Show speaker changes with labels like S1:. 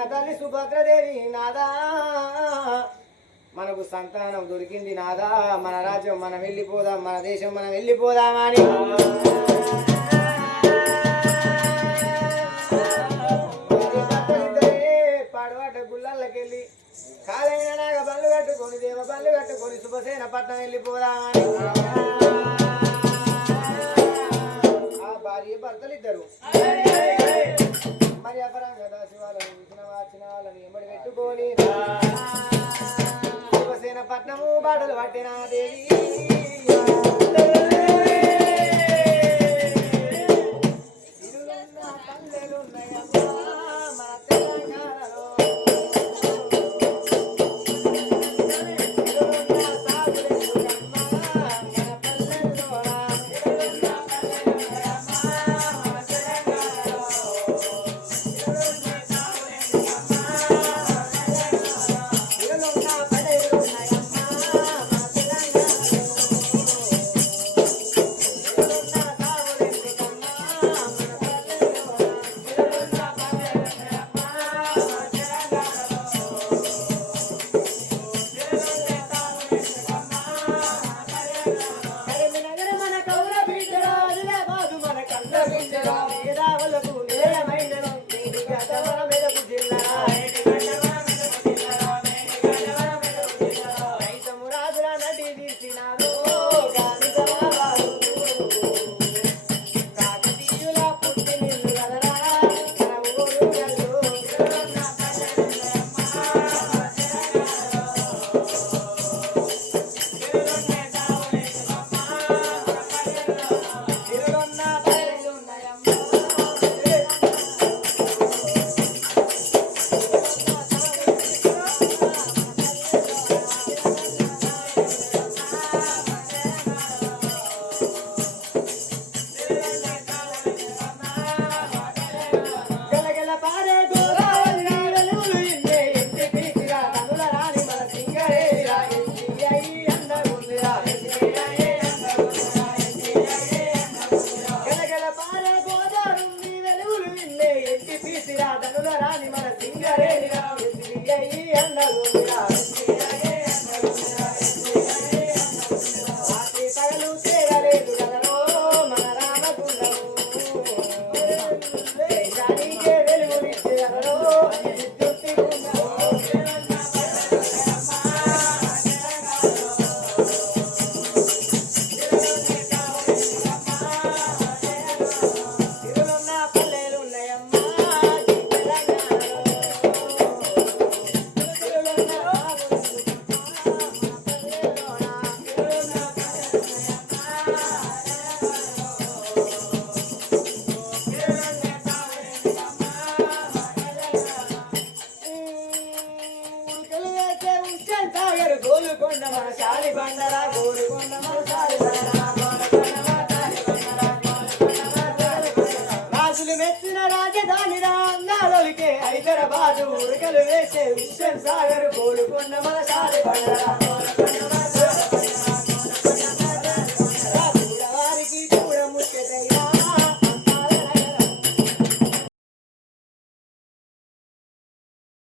S1: కన్న తల్లి సుభద్రదేవి నాదా. మనకు సంతానం దొరికింది నాదా. మన రాజ్యం మనం వెళ్ళిపోదాం మన దేశం మనం వెళ్ళిపోదామని పాడవాట గుళ్ళకెళ్ళి కాలైన నాగ బళ్ళు కట్టుకొని దేవ బళ్ళు కట్టుకొని శుభసేన పట్నం వెళ్ళిపోదామని ఆ భార్య భర్తలు ఇద్దరు పట్నము బాటలు పట్టిన దేవి. కనుల రాణి మన సింగరే ఉరుకలువేసే గోలుకొండ మన శాలి బండర గోలుకొండ మన శాలి బండర రాజులు మెచ్చిన రాజధాని అందాలకే హైదరాబాదు ఉరకలు వేసే విశ్వం సాగర్ గోలుకొండ మన శాలి బండరా.